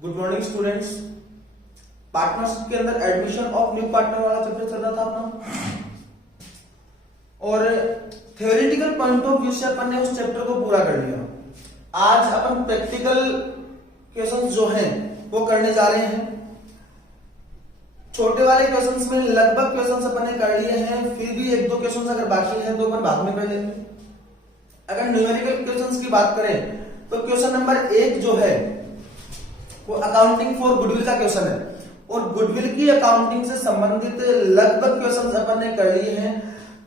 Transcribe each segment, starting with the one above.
Good morning students. Partnership के अंदर admission of new partner वाला चैप्टर चल रहा था अपना, और थ्योरेटिकल पॉइंट ऑफ व्यू से अपन ने उस चैप्टर को पूरा कर लिया। आज अपन प्रैक्टिकल क्वेश्चंस जो हैं वो करने जा रहे हैं। छोटे वाले क्वेश्चंस में लगभग क्वेश्चंस अपन ने कर लिए हैं, फिर भी एक दो क्वेश्चंस अगर बाकी हैं तो अपन बाद में कर लेंगे। अगर न्यूमेरिकल क्वेश्चंस की बात करें तो क्वेश्चन नंबर 1 जो है वो अकाउंटिंग फॉर गुडविल का क्वेश्चन है, और गुडविल की अकाउंटिंग से संबंधित लगभग क्वेश्चंस अपन ने कर लिए हैं।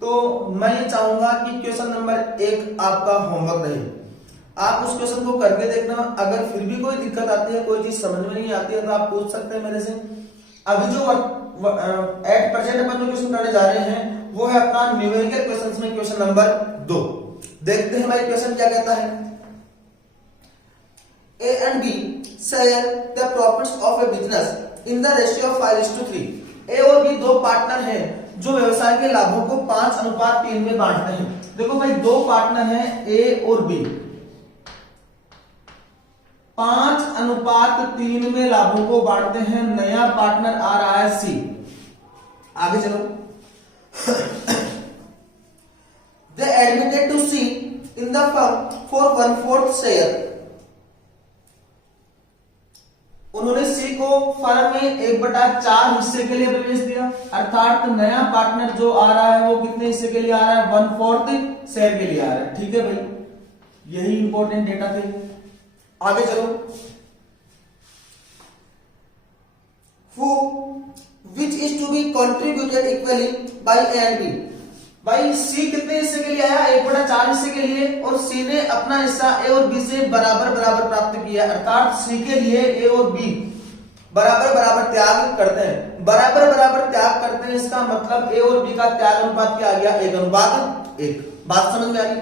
तो मैं ये चाहूंगा कि क्वेश्चन नंबर 1 आपका होमवर्क रहे, आप उस क्वेश्चन को करके देखना। अगर फिर भी कोई दिक्कत आती है, कोई चीज समझ में नहीं आती है, तो आप पूछ सकते हैं मेरे से। अभी जो एट प्रेजेंट अपन जो क्वेश्चन करने जा रहे हैं वो है अपना न्यूमेरिकल क्वेश्चंस में क्वेश्चन नंबर 2। देखते हैं भाई क्वेश्चन क्या कहता है। A and B share the profits of a business in the ratio of 5:3। A और B दो पार्टनर हैं जो व्यवसाय के लाभों को 5:3 में बांटते हैं। देखो भाई दो पार्टनर हैं A और B, 5:3 में लाभों को बांटते हैं। नया पार्टनर आ रहा है C। आगे चलो। They admitted to C in the firm for 1/4 share। उन्होंने C को फर्म में 1/4 हिस्से के लिए प्रवेश दिया, अर्थात नया पार्टनर जो आ रहा है वो कितने हिस्से के लिए आ रहा है? 1/4 शेयर के लिए आ रहा है। ठीक है भाई, यही इंपॉर्टेंट डेटा थे। आगे चलो। Who which is to be contributed equally by A and B। भाई C कितने हिस्से के लिए आया? 1/4 हिस्से के लिए, और C ने अपना हिस्सा A और B से बराबर बराबर प्राप्त किया, अर्थात C के लिए A और B बराबर बराबर त्याग करते हैं। बराबर बराबर त्याग करते हैं, इसका मतलब A और B का त्याग अनुपात क्या आ गया? 1:1। बात समझ में आ गई?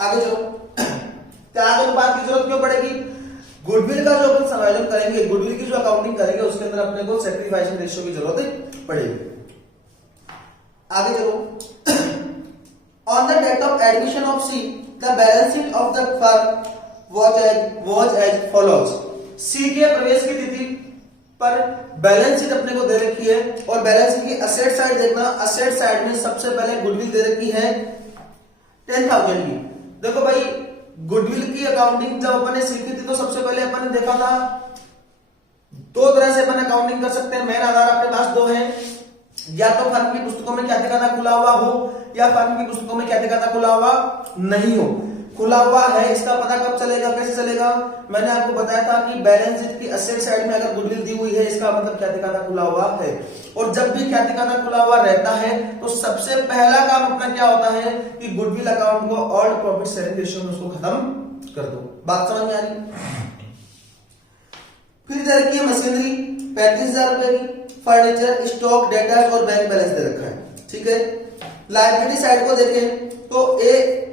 आगे चलो। त्याग अनुपात की जरूरत क्यों पड़ेगी? गुडविल का जो अपन समायोजन करेंगे, गुडविल की जो अकाउंटिंग करेंगे, उसके अंदर अपने को सैक्रिफाइसिंग रेशियो की जरूरत पड़ेगी। आगे चलो। On the date of admission of C, the balance sheet of the firm was as follows। C के प्रवेश की तिथि पर बैलेंस शीट अपने को दे रखी है, और बैलेंस शीट की असेट साइड देखना। असेट साइड में सबसे पहले गुडविल दे रखी है 10,000 की। देखो भाई गुडविल की अकाउंटिंग जब अपन ने सीखी थी तो सबसे पहले अपन ने देखा था दो तरह से अपन अकाउंटिंग कर सकते हैं। मेन आधार अपने पास दो है, या तो फर्म की पुस्तकों में ख्याति खाता खुला हुआ हो, या फर्म की पुस्तकों में ख्याति खाता खुला हुआ नहीं हो। खुला हुआ है, इसका पता कब चलेगा, कैसे चलेगा? मैंने आपको बताया था कि बैलेंस शीट की असेट साइड में अगर गुडविल दी हुई है, इसका मतलब ख्याति खाता खुला हुआ है। और जब भी ख्याति खाता खुला हुआ रहता है तो सबसे पहला काम अपना क्या होता है कि गुडविल अकाउंट को ऑल प्रॉफिट शेयरिंग रेशियो में उसको खत्म कर दो। बात समझ में आ रही? फिर दे रखी है मशीनरी 35,000 रुपए की, फर्नीचर, स्टॉक, डेटर्स और बैंक बैलेंस दे रखा है। ठीक है। लायबिलिटी साइड को देखें तो ए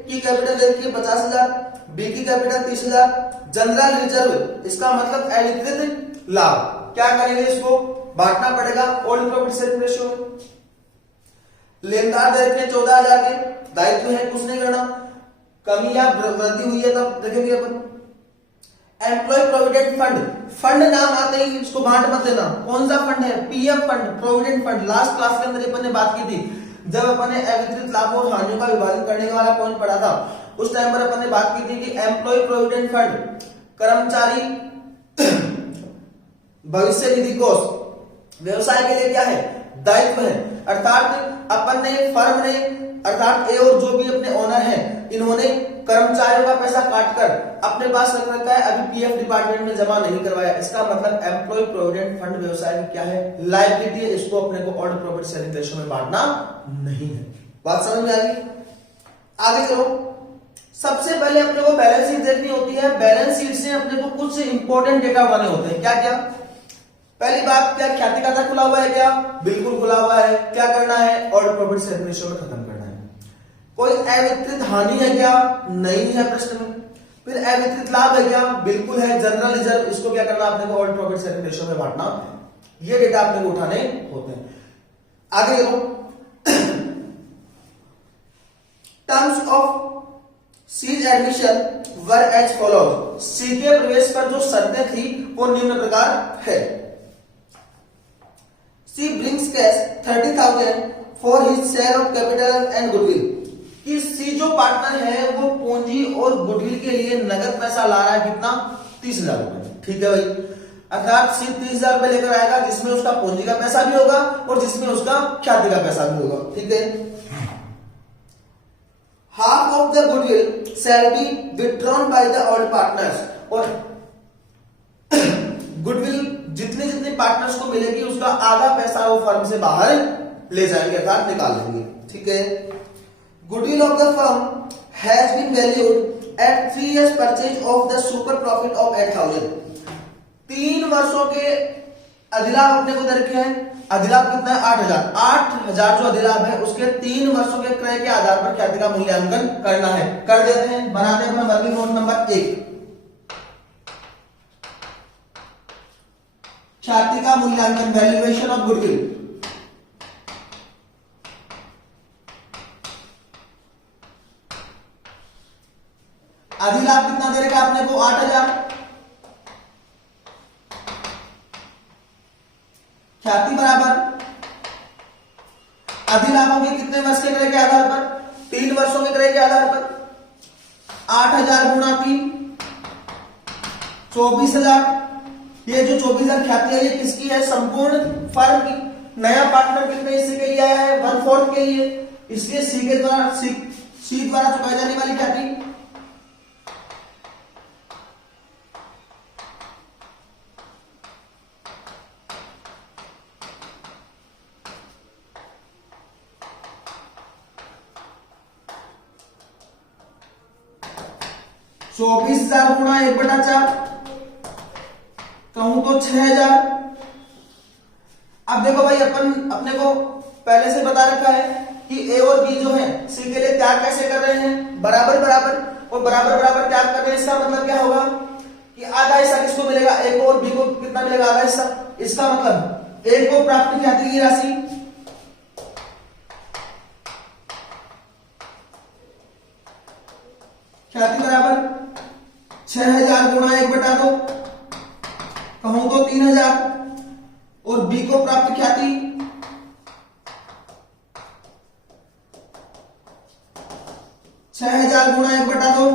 की कैपिटल दे रखी है 50,000, बी की कैपिटल 30,000, जनरल रिजर्व, इसका मतलब अविकृत लाभ। क्या करेंगे? इसको बांटना पड़ेगा ओल्ड प्रॉफिट शेयरिंग रेशियो में। लेनदार दे रखे 14,000 के, दायित्व है कुछ नहीं करना। कमी या वृद्धि हुई है तब देखेंगे अपन। एम्प्लॉय प्रोविडेंट फंड, फंड नाम आते ही इसको बांट मत देना। कौन सा फंड है? PF fund, provident fund. Last class के अंदर अपन ने बात की थी, जब अपन ने अविकृत लाभों और हानियों का विभाजन करने वाला पॉइंट पढ़ा था, उस टाइम पर अपन ने बात की थी कि एम्प्लॉय प्रोविडेंट फंड कर्मचारी भविष्य निधि कोष व्यवसाय के लिए क्या है? दायित्व है। अर्थात अपन ने फर्म ने, अर्थात ए और जो भी अपने ओनर हैं, इन्होंने कर्मचारियों का पैसा काटकर अपने पास रख रखा है, अभी पीएफ डिपार्टमेंट में जमा नहीं करवाया। इसका मतलब एम्प्लॉय प्रोविडेंट फंड व्यवसाय की क्या है? लायबिलिटी है। इसको अपने को ऑल प्रॉफिट शेयरिंग रेशियो में बांटना नहीं है। बात समझ में आ गई? आगे चलो। सबसे पहले अपने को बैलेंस शीट देखनी होती है। बैलेंस शीट से अपने को कुछ इंपॉर्टेंट डेटा उठाने होते हैं। क्या क्या? पहली बात, क्या ख्याति खाता खुला हुआ है? क्या बिल्कुल खुला हुआ है। क्या करना है? ऑल प्रॉफिट शेयरिंग रेशियो में खत्म करना है। कोई अविकृत हानि है क्या? नहीं है प्रश्न में। फिर अविकृत लाभ है क्या? biल्कुल है। जनरल रिजर्व, इसको क्या करना आपने को ऑल प्रॉफिट शेयरिंग रेशियो में बांटना है। ये डेटा आपने को उठाने होते हैं। आगे देखो। Terms of C's admission were as follows, C के प्रवेश पर जो शर्तें थी वो निम्न प्रकार है। C brings cash 30,000 for his share of capital and goodwill, कि सी जो पार्टनर है वो पूंजी और गुडविल के लिए नगद पैसा ला रहा है, कितना? 30,000 रुपए। ठीक है भाई, अर्थात सी 30,000 रुपए लेकर आएगा जिसमें उसका पूंजी का पैसा भी होगा और जिसमें उसका ख्याति का पैसा भी होगा। ठीक है। Half of the goodwill shall be withdrawn by the old partners, और गुडविल जितने जितने पार्टनर्स को मिलेगी उसका आधा पैसा वो फर्म से बाहर ले जाएंगे, अर्थात निकाल लेंगे। ठीक है। Goodwill of the firm has been valued at 3 years purchase of the super profit of 8,000, 3 वर्षों के अधिलाभ अपने को दे रखे हैं। अधिलाभ कितना है? 8,000। 8,000 जो अधिलाभ है उसके 3 वर्षों के क्रय के आधार पर ख्याति का मूल्यांकन करना है। कर देते हैं, बनाते हैं अपना वर्किंग नोट नंबर 1, ख्याति का मूल्यांकन, वैल्यूएशन ऑफ गुडविल। अधिलाभ कितना दे रखा आपने को? 8,000। ख्याति बराबर अधिलाभों के कितने वर्ष के क्रय के आधार पर? 3 वर्षों के क्रय के आधार पर। 8,000 गुणा 3, 24,000। ये जो 24,000 ख्याति है ये किसकी है? संपूर्ण फर्म की। नया पार्टनर कितने हिस्से के लिए आया है? 1/4 के लिए, इसलिए सी के द्वारा सी द्वारा चुकाई जाने वाली ख्याति 24,000 गुणा 1/4, कहूं तो 6,000। अब देखो भाई अपने को पहले से बता रखा है कि ए और बी जो है सी के लिए त्याग कैसे कर रहे हैं? बराबर बराबर, और बराबर बराबर त्याग कर रहे हैं। इसका मतलब क्या होगा कि आधा हिस्सा किसको मिलेगा? ए को, और बी को कितना मिलेगा? आधा हिस्सा। इसका मतलब ए को प्राप्त ख्याति की राशि ख्याति बराबर 6,000 गुणा 1/2, कहूं तो 3,000, और बी को प्राप्त ख्याति 6,000 गुणा 1/2,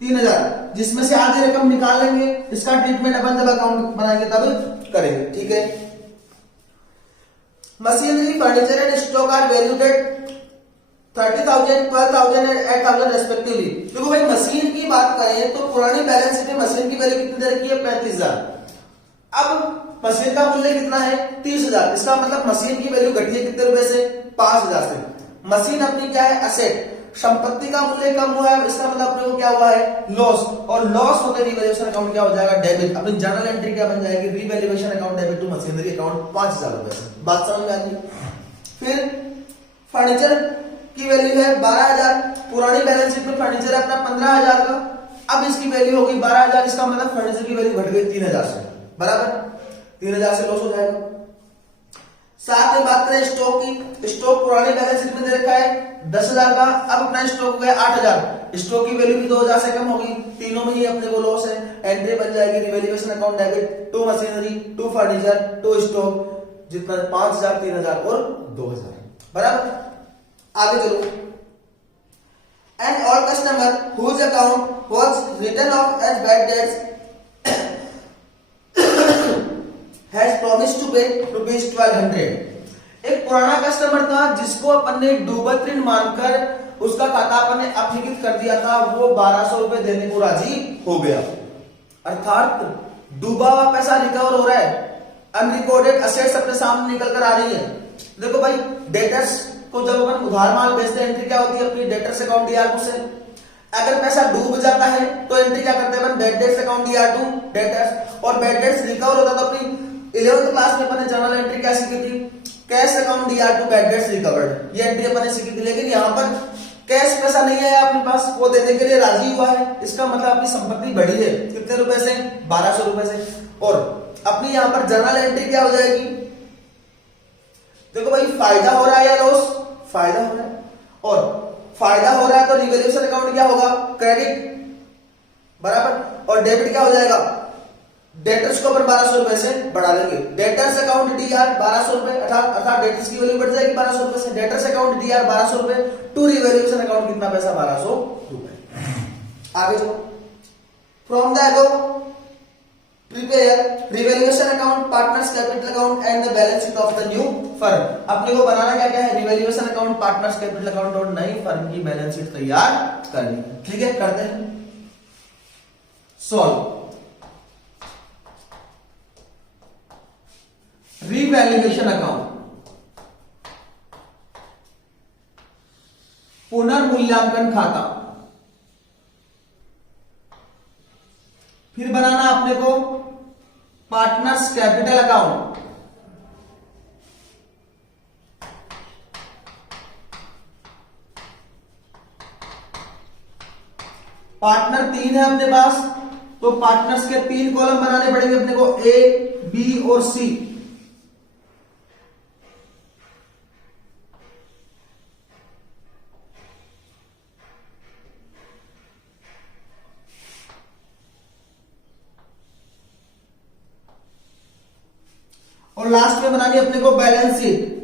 3,000, जिसमें से आधी रकम निकाल लेंगे। इसका ट्रीटमेंट अपन जब अकाउंट बनाएंगे तब करेंगे। ठीक है। Machinery, furniture and stock are valued at 30,000, 12,000 and 8,000 respectively. देखो भाई मशीन की बात करें तो पुरानी बैलेंस शीट में मशीन की वैल्यू कितनी दे रखी है? 35,000। अब मशीन का मूल्य कितना है? 30,000। इसका मतलब मशीन की वैल्यू घटी है कितने रुपए से? 5,000 से। मशीन अपनी क्या है? एसेट। संपत्ति का मूल्य कम हुआ है, इसका मतलब अपने को क्या हुआ है? लॉस। और लॉस होते रिवैल्यूएशन अकाउंट क्या हो जाएगा? डेबिट। अपनी जर्नल एंट्री क्या बन जाएगी? Revaluation account debit to machinery account 5,000 रुपए से। बात समझ में आ गई? फिर फर्नीचर की वैल्यू है 12,000। पुरानी बैलेंस शीट में फर्नीचर है अपना 15,000 का, अब इसकी वैल्यू होगी 12,000। इसका मतलब फर्नीचर की वैल्यू घट गई 3,000 से। बराबर, 3,000 से लॉस हो जाएगा। साथ में बात करें स्टॉक की, स्टॉक पुरानी बैलेंस शीट में दे रखा है 10,000 का, अब अपना स्टॉक हो गया 8,000। स्टॉक की वैल्यू भी 2,000 से कम होगी। तीनों में ही अपने को लॉस है। एंट्री बन जाएगी revaluation account debit to machinery, to furniture, to stock, जितना 5,000, 3,000 और 2,000। बराबर, आगे चलो। And all customer whose account was written off as bad debts has promised to pay ₹1,200। एक पुराना कस्टमर था जिसको अपन ने डूबत ऋण मानकर उसका खाता अपन ने अपलिखित कर दिया था, वो 1,200 रुपए देने को राजी हो गया। अर्थात डूबा हुआ पैसा रिकवर हो रहा है। अनरिकॉर्डेड असेट्स अपने सामने निकल कर आ रही है। देखो भाई डेटर्स को जब अपन उधार माल बेचते हैं एंट्री क्या होती है अपनी? डेटर्स अकाउंट DR2 से। अगर पैसा डूब जाता है तो एंट्री क्या करते हैं अपन? Bad debts account DR2 debtors. और बैड डेट्स रिकवर होता तो अपनी 11th क्लास में अपन ने जर्नल एंट्री क्या सीखी थी? Cash account DR2 bad debts recovered. ये एंट्री अपन ने सीखी थी। लेकिन यहाँ पर कैश पैसा नहीं आया अपने पास, वो देने के लिए राजी हुआ है। इसका मतलब अपनी संपत्ति बढ़ी है कितने रुपए से? 1,200 रुपए से। और अपनी यहाँ पर जर्नल एंट्री क्या हो जाएगी? देखो भाई फायदा हो रहा है या लॉस? फायदा हो रहा है। और फायदा हो रहा है तो रिवैल्यूएशन अकाउंट क्या होगा, क्रेडिट बराबर, और डेबिट क्या हो जाएगा, डेटर्स को अपन 1200 रुपए से बढ़ा लेंगे। डेटर्स अकाउंट डीआर 1200 रुपए, अर्थात डेटर्स की वैल्यू बढ़ जाएगी 1200 रुपए से। डेटर्स अकाउंट डीआर 1200 रुपए टू रिवैल्यूएशन अकाउंट कितना पैसा, 1200 रुपए। आगे चलो, from the above prepare revaluation account, partners capital account and the balance sheet of the new firm. अपने को बनाना क्या क्या है, revaluation account, partners capital account और नई फर्म की बैलेंस शीट तैयार करनी है। ठीक है, करते हैं सॉल्व। रिवैल्यूएशन अकाउंट, पुनर्मूल्यांकन खाता, फिर बनाना अपने को पार्टनर्स कैपिटल अकाउंट, पार्टनर 3 है अपने पास, तो पार्टनर्स के 3 कॉलम बनाने पड़ेंगे अपने को, ए बी और सी। और लास्ट में बनानी अपने को बैलेंस शीट।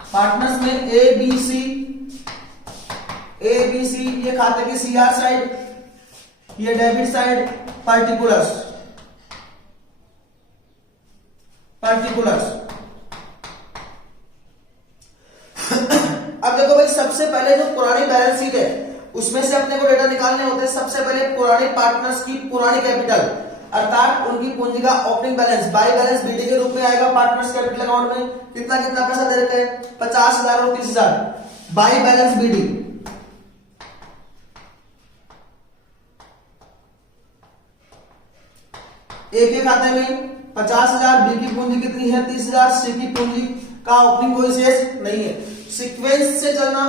पार्टनर्स में ए बी सी, ये खाते की सीआर साइड, ये डेबिट साइड, पार्टिकुलर्स। अब देखो भाई, सबसे पहले जो पुरानी बैलेंस शीट है उसमें से अपने को डेटा निकालने होते हैं। सबसे पहले पुराने पार्टनर्स की पुरानी कैपिटल, अर्थात उनकी पूंजी का opening balance by balance BD के रूप में आएगा पार्टनर्स कैपिटल अकाउंट में। कितना कितना पैसा दे रखे हैं, 50,000 और 30,000 बाय बैलेंस बीडी। एक के खाते में 50,000, बी की पूंजी कितनी है 30,000, सी की पूंजी का ओपनिंग कोई शेष नहीं है। सीक्वेंस से चलना,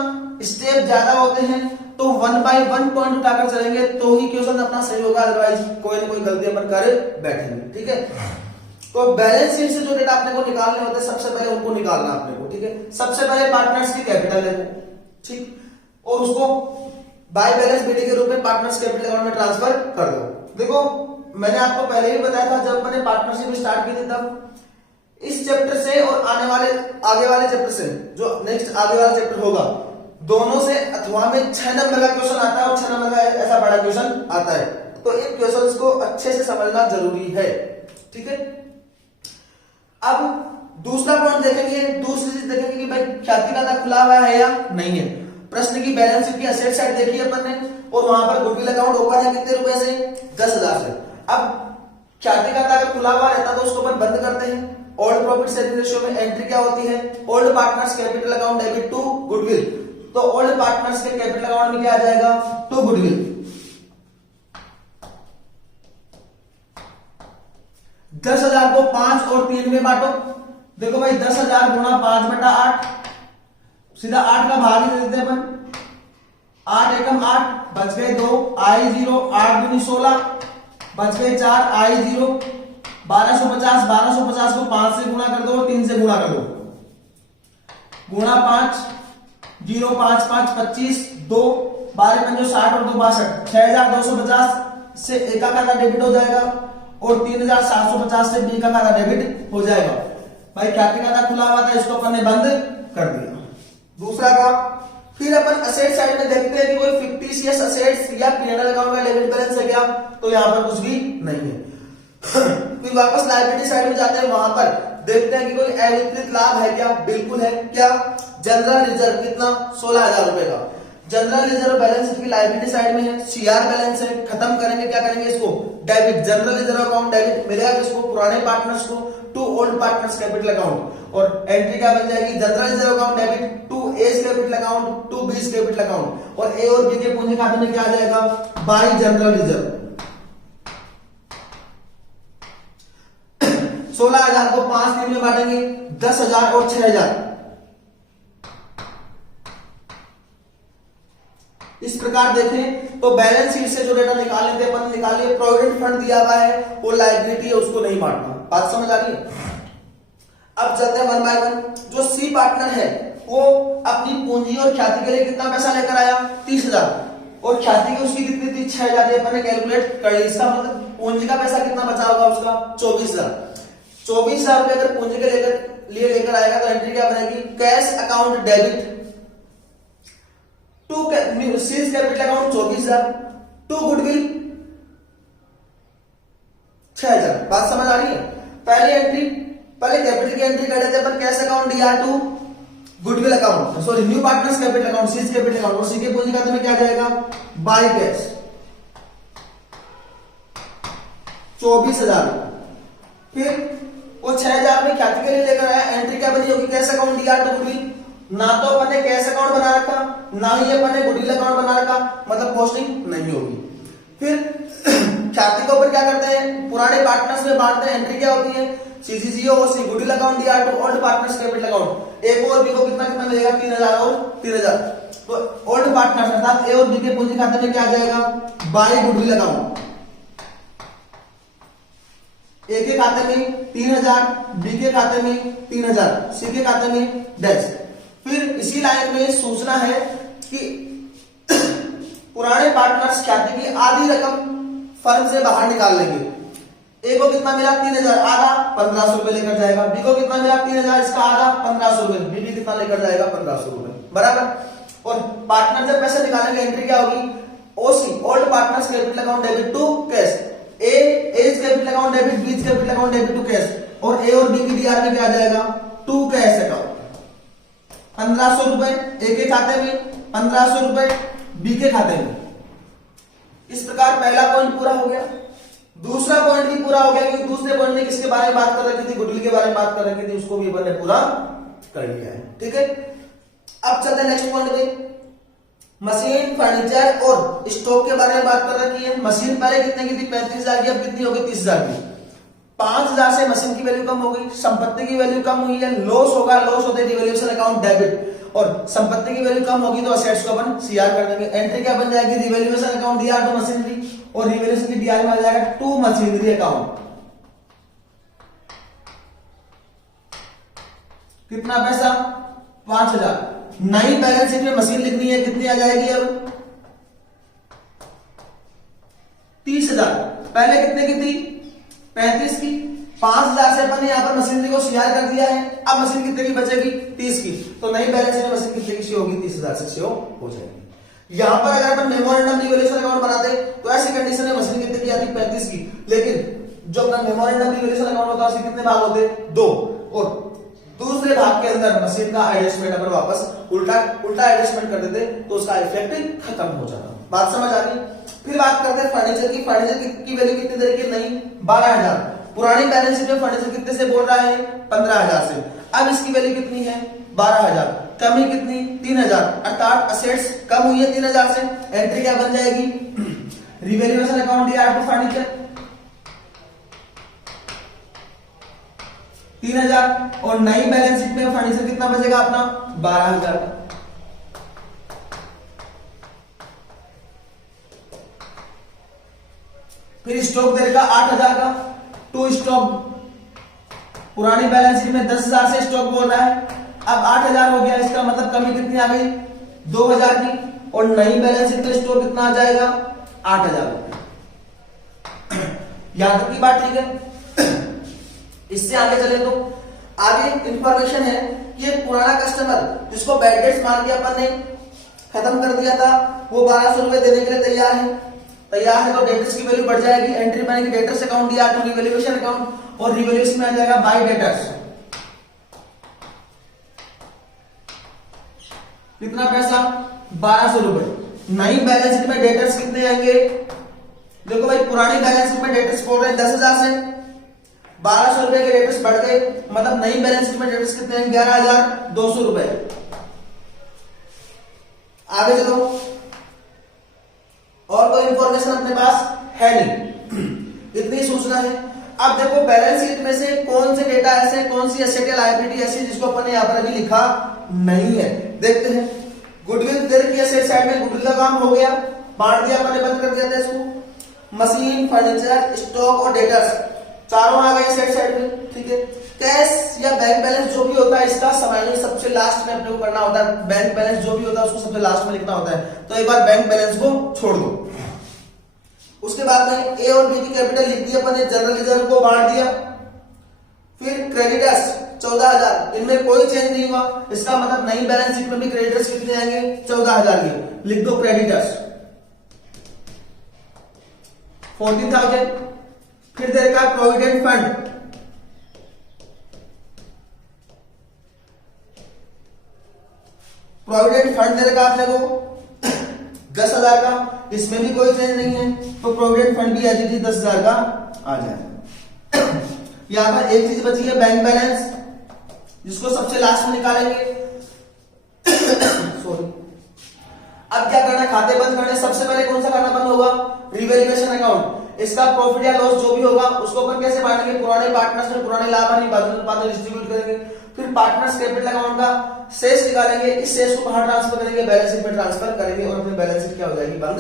स्टेप ज्यादा होते हैं तो 1 by 1 पॉइंट उठाकर चलेंगे तो ही क्वेश्चन अपना सही होगा, अदरवाइज कोई ना कोई गलती अपन कर बैठेंगे। ठीक है, तो बैलेंस शीट से जो डेटा अपने को निकालने होते हैं सबसे पहले उनको निकालना अपने को। ठीक है, सबसे पहले पार्टनर्स की कैपिटल देखो, ठीक, और उसको बाय बैलेंस बीडी के रूप में पार्टनर्स कैपिटल अकाउंट में ट्रांसफर कर दो। देखो मैंने आपको पहले भी बताया था जब मैंने पार्टनरशिप स्टार्ट की थी, तब इस चैप्टर से और आगे वाले चैप्टर से जो नेक्स्ट आगे वाला चैप्टर होगा, दोनों से अथवा में 6 नंबर का क्वेश्चन आता है और 6 नंबर का ऐसा बड़ा क्वेश्चन आता है। तो इन क्वेश्चंस को अच्छे से समझना जरूरी है। ठीक है, अब दूसरा पॉइंट देखेंगे, दूसरी चीज देखेंगे कि भाई ख्याति खाता खुला हुआ है या नहीं है। प्रश्न की बैलेंस शीट की असेट साइड देखी अपन ने, और वहां पर गुडविल अकाउंट ओपन है कितने रुपए से, 10,000 से। अब ख्याति खाता अगर खुला हुआ रहता तो उसको अपन बंद करते हैं। ओल्ड प्रॉफिट शेयरिंग रेशियो में एंट्री क्या होती है, old partners capital account debit to goodwill, तो ओल्ड पार्टनर्स के कैपिटल अकाउंट में क्या आ जाएगा, टू गुडविल। 10,000 को 5 और 3 में बांटो। देखो भाई 10,000 गुणा 5/8, सीधा 8 का भाग ही देते हैं अपन, 8 एकम 8, बच गए 2, आई 0, 8 दूनी 16, बच गए 4, आई 0, 1250, 1250 को 5 से गुणा कर दो, 3 से गुणा कर दो, गुणा 5, 0 5 5 25, 2 12 5 60 और 2 62, 6,250 से ए का खाता डेबिट हो जाएगा और 3,750 से बी का खाता डेबिट हो जाएगा। भाई क्या खाता खुला हुआ था, इसको अपन ने बंद कर दिया। दूसरा का फिर अपन असेट साइड में देखते हैं कि कोई फिक्टिशियस असेट्स या पीएनएल अकाउंट का डेबिट बैलेंस है क्या, तो यहाँ पर कुछ भी नहीं है। फिर वापस लायबिलिटी साइड में जाते हैं, वहां पर देखते हैं कि कोई अविकृत लाभ है क्या, बिल्कुल है। क्या, जनरल रिजर्व कितना, 16,000 रुपए का जनरल रिजर्व बैलेंस शीट की लायबिलिटी साइड में है। सीआर बैलेंस है, खत्म करेंगे, क्या करेंगे इसको, debit, general reserve account debit मिलेगा किसको, पुराने पार्टनर्स को, to old partners capital account, और एंट्री क्या बन जाएगी, general reserve account debit to A's capital account to B's capital account, और ए और बी के पूंजी खाते में क्या आ जाएगा, बाई जनरल रिजर्व। 16,000 को 5 दिन में बांटेंगे, 10,000 और 6,000। प्रकार देखें तो बैलेंस शीट से जो डेटा निकालने थे अपन निकालिए, प्रोविडेंट फंड दिया हुआ है, वो लायबिलिटी है, उसको नहीं बांटना। बात समझ आ रही है? अब चलते हैं वन बाय वन। जो सी पार्टनर है वो अपनी पूंजी और ख्याति के लिए कितना पैसा लेकर आया? 30,000, और ख्याति की उसकी कितनी थी? 6,000। अपन ने कैलकुलेट कर ली। इसका मतलब पूंजी का पैसा कितना बचा होगा उसका? 24,000। 24,000 रुपए अगर पूंजी के लिए लेकर आएगा तो एंट्री क्या बनेगी? Cash account debit to C's capital account 24,000 to goodwill 6,000। बात समझ आ रही है? पहले कैपिटल की एंट्री कर देते अपन, cash account DR to goodwill account, sorry new partners capital account, C's capital account, और सी के पूंजी खाते में क्या जाएगा? By cash 24,000। फिर वो 6,000 में ख्याति के लिए लेकर आया, एंट्री क्या बनी होगी? Cash account DR to goodwill. ना तो अपन ने कैश अकाउंट बना रखा, ना ही अपन ने गुडविल अकाउंट बना रखा, मतलब पोस्टिंग नहीं होगी। फिर ख्याति के ऊपर क्या करते हैं? पुराने पार्टनर्स में बांटते हैं। एंट्री क्या होती है? सीसीसीओ और C goodwill account DR to old partners capital account. A को और बी को कितना कितना मिलेगा? 3,000 और 3,000। तो ओल्ड पार्टनर्स अर्थात ए और बी के पूंजी खाते में क्या आ जाएगा? Bye goodwill account. ए के खाते में 3,000, बी के खाते में 3,000, सी के खाते में डैश। फिर इसी लाइन में सूचना है कि पुराने पार्टनर्स ख्याति की आधी रकम फर्म से बाहर निकाल लेंगे। ए को कितना मिला? 3,000, आधा 1,500 रुपए लेकर जाएगा। बी को कितना मिला? 3,000, इसका आधा 1,500 रुपए। बी भी कितना लेकर जाएगा? 1,500 रुपए, बराबर। और पार्टनर जब पैसे निकालेंगे एंट्री क्या होगी? ओसी old partners capital account debit to cash. A's capital account debit, B's capital account debit to cash, और ए और बी की डीआर में क्या आ जाएगा? To cash account. 1,500 रुपए ए के खाते में, 1,500 रुपए बी के खाते में। इस प्रकार पहला पॉइंट पूरा हो गया। दूसरा पॉइंट भी पूरा हो गया, क्योंकि दूसरे पॉइंट में किसके बारे में बात कर रखी थी? गुडविल के बारे में बात कर रखी थी, उसको भी अपन ने पूरा कर लिया है। ठीक है, अब चलते हैं नेक्स्ट पॉइंट पे। मशीन, फर्नीचर और स्टॉक के बारे में बात कर रखी है। मशीन पहले कितने की थी? 35,000 की, अब कितनी हो गई? 30,000 की। 5,000 से मशीन की वैल्यू कम हो गई, संपत्ति की वैल्यू कम हुई है, लॉस होगा, लॉस होते रिवैल्यूएशन अकाउंट डेबिट, और संपत्ति की वैल्यू कम होगी तो असेट्स को अपन सीआर कर देंगे। एंट्री क्या बन जाएगी? Revaluation account DR to machinery, और रिवैल्यूएशन की डीआर में आ जाएगा टू मशीनरी अकाउंट। कितना पैसा? 5,000। नई बैलेंस शीट में मशीन लिखनी है, कितनी आ जाएगी? अब 30,000। पहले कितने की थी? 35 की। 5,000 से अपन ने यहाँ पर मशीनरी को सीआर कर दिया है। अब मशीन कितने की बचेगी? 30 की। तो नई बैलेंस शीट में मशीन कितने की शो होगी? 30,000 से शो हो जाएगी। यहाँ पर अगर अपन मेमोरेंडम रिवैल्यूएशन अकाउंट बनाते तो ऐसी कंडीशन में मशीन कितने की आती? 35 की। लेकिन जो अपना मेमोरेंडम रिवैल्यूएशन अकाउंट होता है उसके कितने भाग होते? 2, और दूसरे भाग के अंदर मशीन का एडजस्टमेंट अगर वापस उल्टा एडजस्टमेंट कर देते तो उसका इफेक्ट खत्म हो जाता। बात समझ आ रही? फिर बात करते हैं फर्नीचर की। फर्नीचर की वैल्यू कितनी तरीके? नहीं, 12,000। पुरानी बैलेंस शीट में फर्नीचर कितने से बोल रहा है? 15,000 से। अब इसकी वैल्यू कितनी है? 12,000। कमी कितनी? 3,000, अर्थात असेट्स कम हुई है 3,000 से। एंट्री क्या बन जाएगी? Revaluation account DR to furniture 3,000, और नई बैलेंस शीट में फर्नीचर कितना बचेगा अपना? 12,000। फिर स्टॉक दे रखा 8,000 का, टू स्टॉक। पुरानी बैलेंस शीट में 10,000 से स्टॉक बोल रहा है, अब 8,000 हो गया। इसका मतलब कमी कितनी आ गई? 2,000 की, और नई बैलेंस शीट में स्टॉक कितना आ जाएगा? 8,000। यहां तक की बात ठीक है। इससे आगे चले तो आगे इंफॉर्मेशन है कि एक पुराना कस्टमर जिसको बैड डेट्स मान के अपन ने खत्म कर दिया था, वो 1,200 रुपए देने के लिए तैयार है। तो डेटर्स की वैल्यू बढ़ जाएगी। एंट्री बनेगी debtors account DR to revaluation account, और रिवैल्यूएशन में आ जाएगा बाय डेटर्स। कितना पैसा? 1,200 रुपए। नई बैलेंस शीट में डेटर्स कितने आएंगे? देखो भाई, पुरानी बैलेंस शीट में डेटर्स बोल रहे हैं 10,000 से, 1,200 रुपए के डेटर्स बढ़ गए, मतलब नई बैलेंस शीट में डेटर्स कितने हैं? 11,200 रुपए। आगे चलो, और कोई इंफॉर्मेशन अपने पास है नहीं, इतनी सूचना है। अब देखो बैलेंस शीट में से कौन से डेटा ऐसे, कौन सी एसेट या लायबिलिटी ऐसी जिसको अपन ने यहां पर अभी लिखा नहीं है, देखते हैं। गुडविल दे रखी है सेट साइड में, गुडविल का काम हो गया, बांट दिया अपने, बंद कर दिया था इसको। मशीन, फर्नीचर, स्टॉक और डेटर्स चारों आ गए सेट साइड में, ठीक है। कैश या बैंक बैलेंस जो भी होता है इसका समायोजन सबसे लास्ट में अपने को करना होता है। बैंक बैलेंस जो भी होता है उसको सबसे लास्ट में लिखना होता है, तो एक बार बैंक बैलेंस को छोड़ दो। उसके बाद में ए और बी की कैपिटल लिख दी अपन ने, जनरल रिजर्व को बांट दिया। फिर क्रेडिटर्स 14,000, इनमें कोई चेंज नहीं हुआ, इसका मतलब नई बैलेंस शीट में भी क्रेडिटर्स कितने आएंगे, 14,000 के, लिख दो क्रेडिटर्स 14,000। फिर दे रखा प्रोविडेंट फंड, प्रोविडेंट फंड दे रखा आपने को 10,000 का, इसमें भी कोई चेंज नहीं है, तो प्रोविडेंट फंड भी एज इट इज 10,000 का आ जाएगा। यहां पर एक चीज बची है बैंक बैलेंस, जिसको सबसे लास्ट में निकालेंगे। सॉरी, अब क्या करना, खाते बंद करने। सबसे पहले कौन सा खाना बंद होगा, रिवैल्यूएशन अकाउंट। इसका प्रॉफिट या लॉस जो भी होगा उसको अपन कैसे बांटेंगे, पुराने पार्टनर्स में पुराने लाभ हानि बाजू डिस्ट्रीब्यूट करेंगे। फिर पार्टनर्स कैपिटल अकाउंट का शेष निकालेंगे, इस शेष को कहां ट्रांसफर करेंगे, बैलेंस शीट में ट्रांसफर करेंगे, और अपनी बैलेंस शीट क्या हो जाएगी, बंद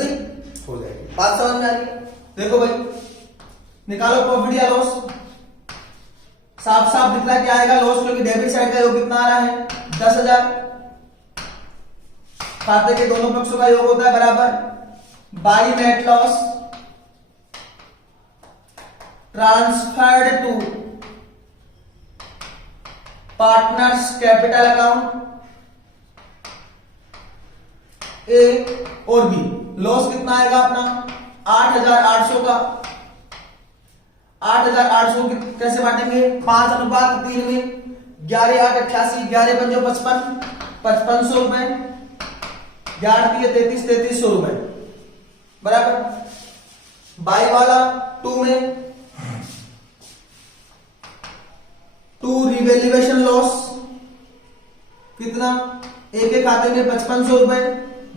हो जाएगी। बात समझ में आ रही है? देखो भाई, निकालो प्रॉफिट या लॉस। साफ साफ दिख रहा है क्या आएगा, लॉस, क्योंकि डेबिट साइड का योग कितना आ रहा है, 10,000। खाते के दोनों पक्षों का योग होता है बराबर by net loss transferred to partners capital account A और बी। लॉस कितना आएगा अपना 8,800 का। 8,800 कैसे बांटेंगे, 5:3 में, 11 8 88, 11 पंजो 55, 5500 रुपए, 11 33, 3300 रुपए बराबर। बाई वाला 2 में, 2 रिवैल्यूएशन लॉस कितना, ए के खाते में 5500 रुपए,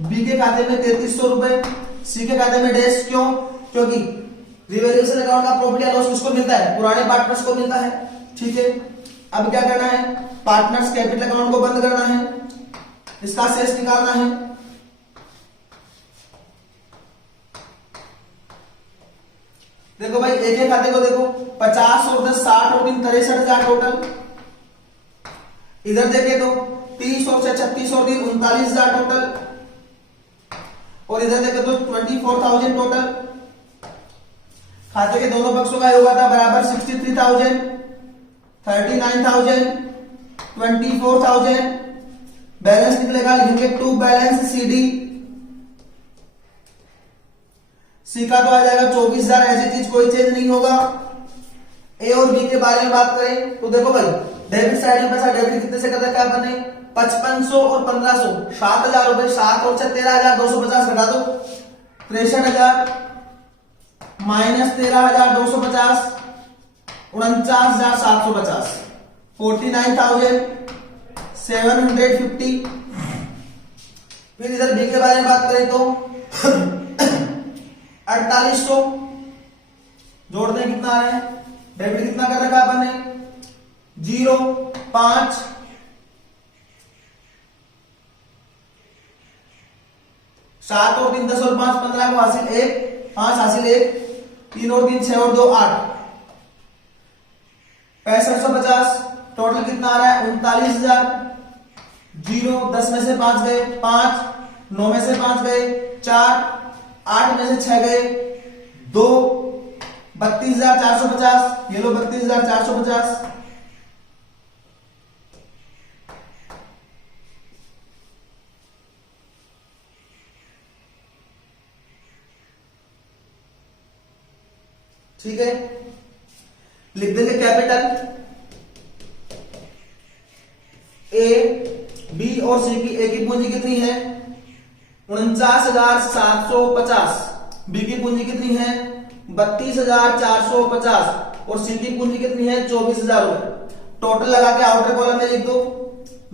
बी के खाते में 3300 रुपए, सी के खाते में डैश। क्यों, क्योंकि रिवैल्यूएशन अकाउंट का प्रॉफिट या लॉस किसको मिलता है, पुराने पार्टनर्स को मिलता है, ठीक है। अब क्या करना है, पार्टनर्स कैपिटल अकाउंट को बंद करना है, इसका शेष निकालना है। देखो भाई, एक एक खाते को देखो, 50 और 10 60 और 3 63,000 टोटल। इधर देखे तो 30 और 6 36 और 3 39,000 टोटल, और इधर देखे तो 24,000 टोटल। खाते के दोनों पक्षों का योग था बराबर 63,000, 39,000, 24,000। बैलेंस निकलेगा, लिखेंगे टू बैलेंस सीडी। सी का तो आ जाएगा 24,000, ऐसी चीज कोई चेंज नहीं होगा। ए और बी के बारे में बात करें तो देखो भाई, डेबिट साइड में पैसा डेबिट कितने से कर रखा है अपन ने, 5500 और 1500, 7,000 रुपए। 7 और 6 13,250 घटा दो, 63,000 माइनस 13,250, 49,750, 49,750। फिर इधर बी के बारे में बात करें तो 4800 जोड़ने कितना आ रहा है, डेबिट कितना कर रखा अपन ने, 0 5, 7 और 3 10 और 5 15 को हासिल 1, 5 हासिल 1, 3 और 3 6 और 2 8, 6550। टोटल कितना आ रहा है, 39,000। 0 10 में से 5 गए, 5 9 में से 5 गए, 4 8 में से 6 गए, 2 32,450। ये लो 32,450। ठीक है, लिख देंगे कैपिटल ए, बी और सी की ए की पूंजी कितनी है, 49,750। बी की पूंजी कितनी है, 32,450, और सी की पूंजी कितनी है, 24,000 रुपए। टोटल लगा के आउटर कॉलम में लिख दो,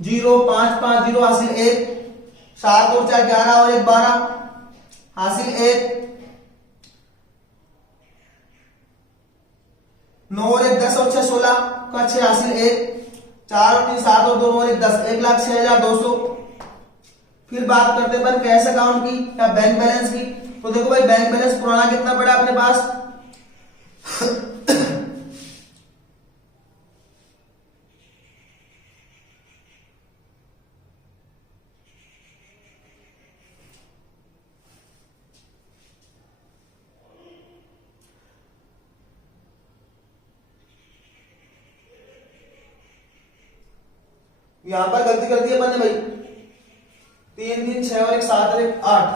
0 5 5 0 हासिल 1, 7 और 4 11 और 1 12 हासिल 1, 9 और 1 10 और 6 16 का 6 हासिल 1, 4 और 3 7 और 2 और 1 10, 1,06,200। फिर बात करते हैं अपन कैश अकाउंट की या बैंक बैलेंस की। तो देखो भाई बैंक बैलेंस पुराना कितना पड़ा अपने पास यहां पर गलती कर दी अपन ने भाई, 3 3 6 और 1 7 और 1 8,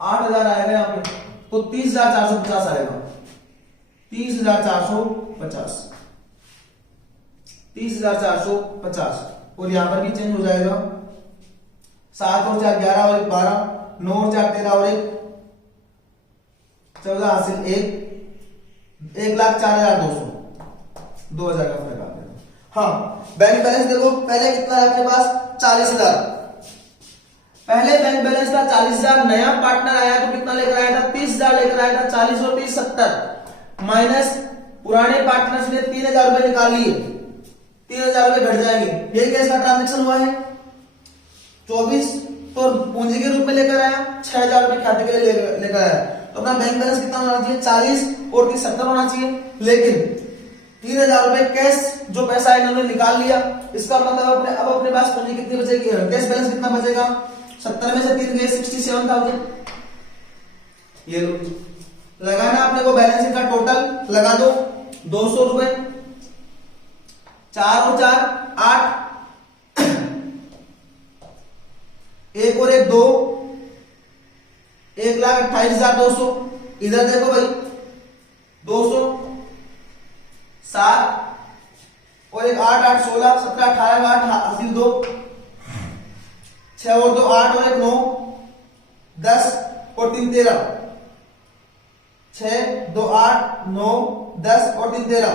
8,000 आएगा यहाँ पे, तो 30,450 आएगा, 30,450, 30,450। और यहां पर भी चेंज हो जाएगा, 7 और 4 11 और 1 12, 9 और 4 13 और 1 14 हासिल 1, 1,04,200, 2,000 का फर्क आ गया। हाँ बैंक बैलेंस देखो पहले कितना है अपने पास 40,000, पहले बैंक बैलेंस था 40,000, नया पार्टनर आया तो कितना लेकर आया था 30,000 लेकर आया था, 40 और 30 70, माइनस पुराने पार्टनर ने 3,000 रुपए निकाल लिए, 3,000 रुपए घट जाएंगे। ये कैसा ट्रांजेक्शन हुआ है 24, तो पूंजी के रूप में लेकर आया, 6,000 रुपए खाते के लिए लेकर आया, तो अपना बैंक बैलेंस कितना होना चाहिए 40 और 30 70 होना चाहिए। लेकिन 3,000 रुपए कैश जो पैसा है इन्होंने निकाल लिया, इसका मतलब अब अपने पास पूंजी कितनी बचेगी, कैश बैलेंस कितना बचेगा, 70 में से 3 गए 67,000। ये लो लगाना अपने को बैलेंस का टोटल लगा दो 200 रुपए, 4 और 4 8, 1 और 1 2, 1,28,200। इधर देखो भाई 200 7 और 1 8 8 16 17 18 8 हासिल 2, 6 और 2 8 और 1 9 10 और 3 13, 6 2 8 9 10 और 3 13,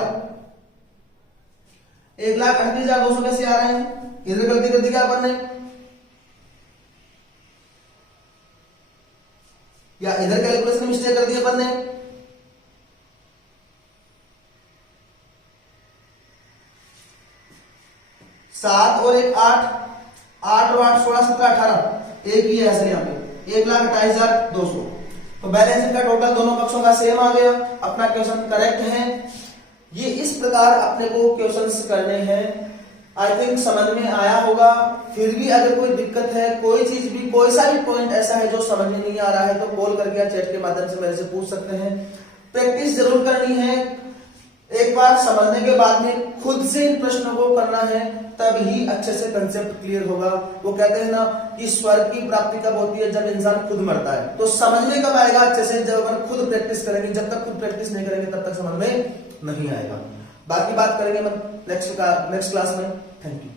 1,38,200 कैसे आ रहे हैं, इधर गलती कर दी क्या अपन ने, या इधर कैलकुलेशन में मिस्टेक कर दी अपन ने। 7 और 1 8, 8 और 8 16 17 18, एक ही है आंसर यहाँ पे 1,28,200। तो बैलेंस का टोटल दोनों पक्षों का सेम आ गया, अपना क्वेश्चन करेक्ट है। ये इस प्रकार अपने को क्वेश्चंस करने हैं। आई थिंक समझ में आया होगा। फिर भी अगर कोई दिक्कत है, कोई चीज भी, कोई सा भी पॉइंट ऐसा है जो समझ में नहीं आ रहा है, तो कॉल करके या चैट के माध्यम से मेरे से पूछ सकते हैं। प्रैक्टिस जरूर करनी है, एक बार समझने के बाद में खुद से इन प्रश्नों को करना है, तब ही अच्छे से कंसेप्ट क्लियर होगा। वो कहते हैं ना कि स्वर्ग की प्राप्ति कब होती है, जब इंसान खुद मरता है। तो समझने कब आएगा अच्छे से, जब अपन खुद प्रैक्टिस करेंगे। जब तक खुद प्रैक्टिस नहीं करेंगे तब तक समझ में नहीं आएगा। बाकी बात करेंगे नेक्स्ट क्लास में। Thank you.